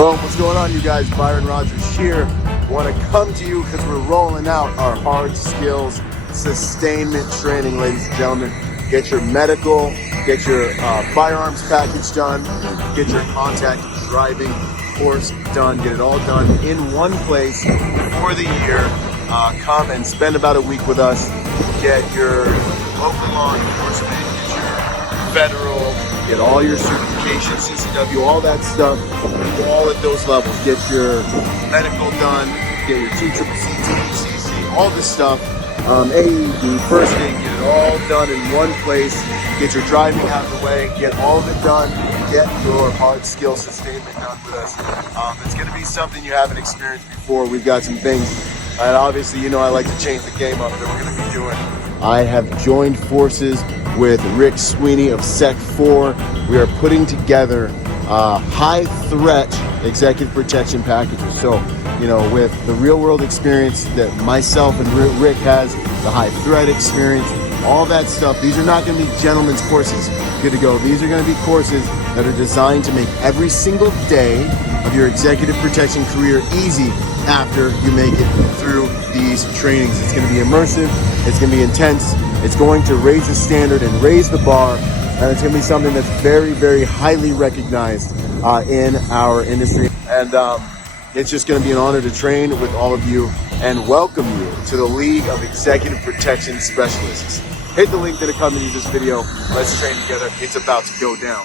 Boom, what's going on, you guys? Byron, Rodgers here. Want to come to you because we're rolling out our hard skills sustainment training, ladies and gentlemen. Get your medical, get your firearms package done, get your contact driving course done, get it all done in one place for the year. Come and spend about a week with us. Get your local law enforcement, get your federal, get all your certifications, CCW, all that stuff, all at those levels. Get your medical done, get your TCCC, TCC, all this stuff. AED, first aid, get it all done in one place. Get your driving out of the way, get all of it done, get your hard skill sustainment done with us. It's going to be something you haven't experienced before. We've got some things, and obviously, you know, I like to change the game up that we're going to be doing. I have joined forces with Rick Sweeney of Sec 4. We are putting together high threat executive protection packages. So, you know, with the real world experience that myself and Rick has, the high threat experience, all that stuff, these are not going to be gentlemen's courses. Good to go. These are going to be courses that are designed to make every single day of your executive protection career easy after you make it through these trainings. It's going to be immersive. It's going to be intense. It's going to raise the standard and raise the bar. And it's going to be something that's very, very highly recognized in our industry. And it's just going to be an honor to train with all of you and welcome you to the League of Executive Protection Specialists. Hit the link that accompanies this video. Let's train together. It's about to go down.